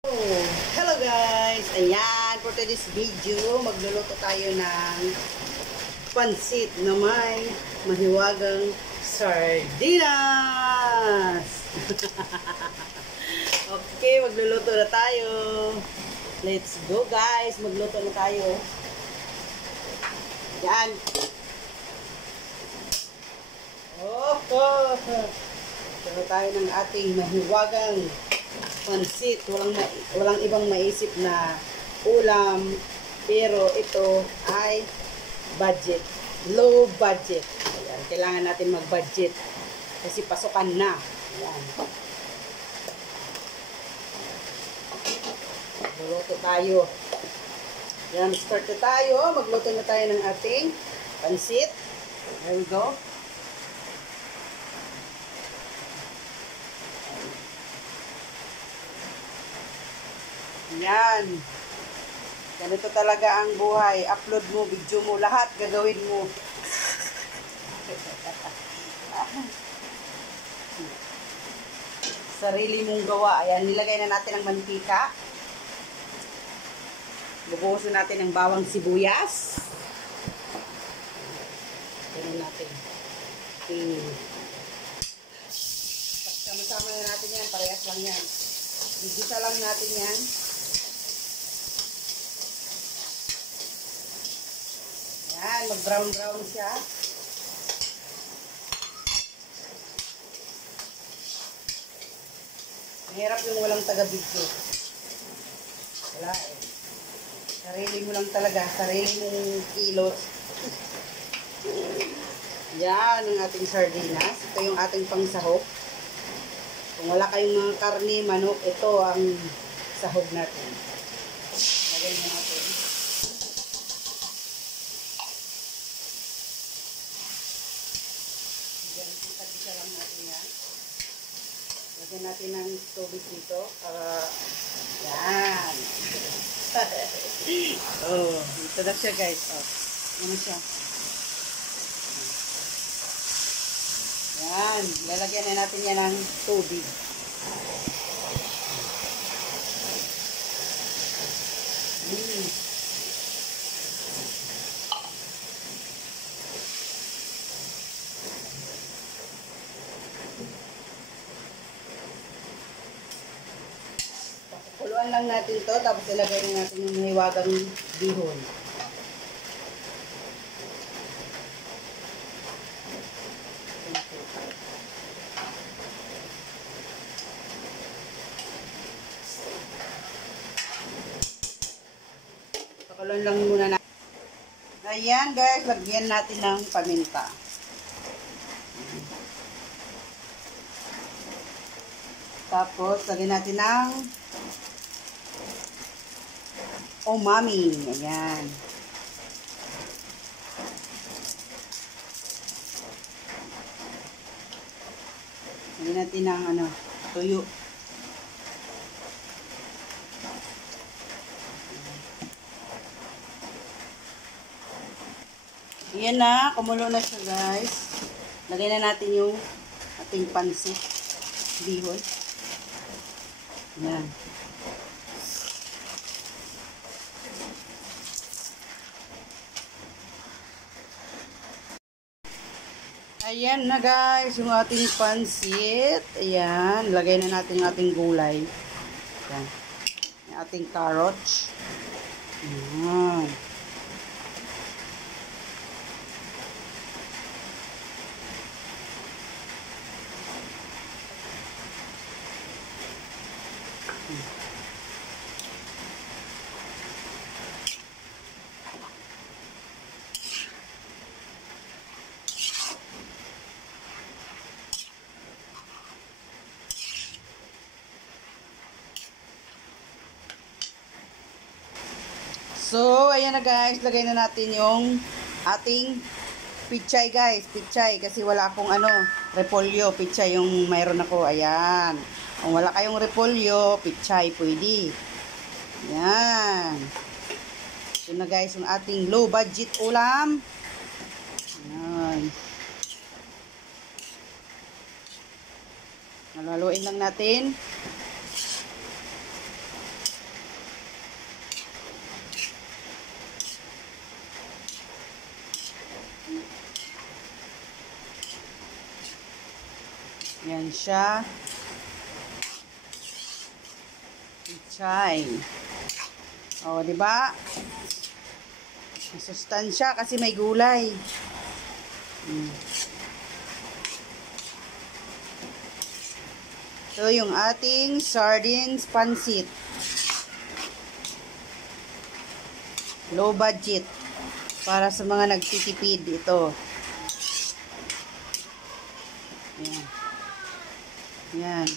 Oh, hello guys! Ayan, for today's video, magluluto tayo ng pansit na may mahiwagang sardinas! Okay, magluluto na tayo. Let's go guys! Magluto na tayo. Ayan. Ito tayo ng ating mahiwagang pansit. Walang ibang maisip na ulam, pero ito ay budget, low budget. Ayan, kailangan natin mag-budget kasi pasukan na. Ayan. Magluto tayo. Ayan, start na tayo. Magluto na tayo ng ating pansit. There we go. Yan. Ganito talaga ang buhay. Upload mo, video mo, lahat gagawin mo. Sarili mong gawa. Ayan, nilagay na natin ang mantika. Bubuhusin natin ang bawang sibuyas. Ganun natin. Okay. Sama-sama na natin yan. Parehas lang yan. Gigisa lang natin yan. Yan, mag-brown-brown siya. Mahirap yung walang taga-video. Wala eh. Sarili mo lang talaga. Sarili mong kilos. Yan ang ating sardinas. Ito yung ating pangsahog. Kung wala kayong mga karne, manok, ito ang sahog natin. Lagyan mo natin. Isa lang natin yan. Lagyan natin ng tubig dito para yan. Oh, ito na siya guys. Oh, ano siya? Yan, lalagyan na natin yan ng tubig. Kuluan lang natin to, tapos ilagay na natin yung mahiwagang bihon. Pakuluan lang muna natin. Ayan guys, lagyan natin ng paminta. Tapos, lagyan natin ng umami. Ayan. Lagyan natin ng tuyo. Ayan na, kumulo na siya guys. Lagyan na natin yung ating pansit. Bihon. Ayan. Ayan na guys, yung ating pansit. Ayan, lagay na natin yung ating gulay. Ayan. Yung ating carrots. Ayan. So, ayan na guys, lagay na natin yung ating pichay guys, pichay kasi wala akong repolyo, pichay yung mayroon ako. Ayan. Kung wala kayong repolyo, pichay pwede. Ayan. Ito na guys yung ating low budget ulam. Ayan. Halo-haluin lang natin. Yan siya. Pichay. O, di ba? Masustansya kasi may gulay. Ito yung ating sardines pansit. Low budget. Para sa mga nagtitipid ito. Ayan. Ayan.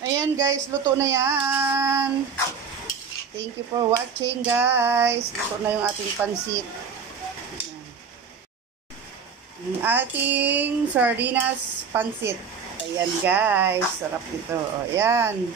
Ayan guys, luto na yan. Thank you for watching guys. Luto na yung ating pansit. Ayan. Yung ating sardinas pansit. Ayan guys, sarap nito. Ayan.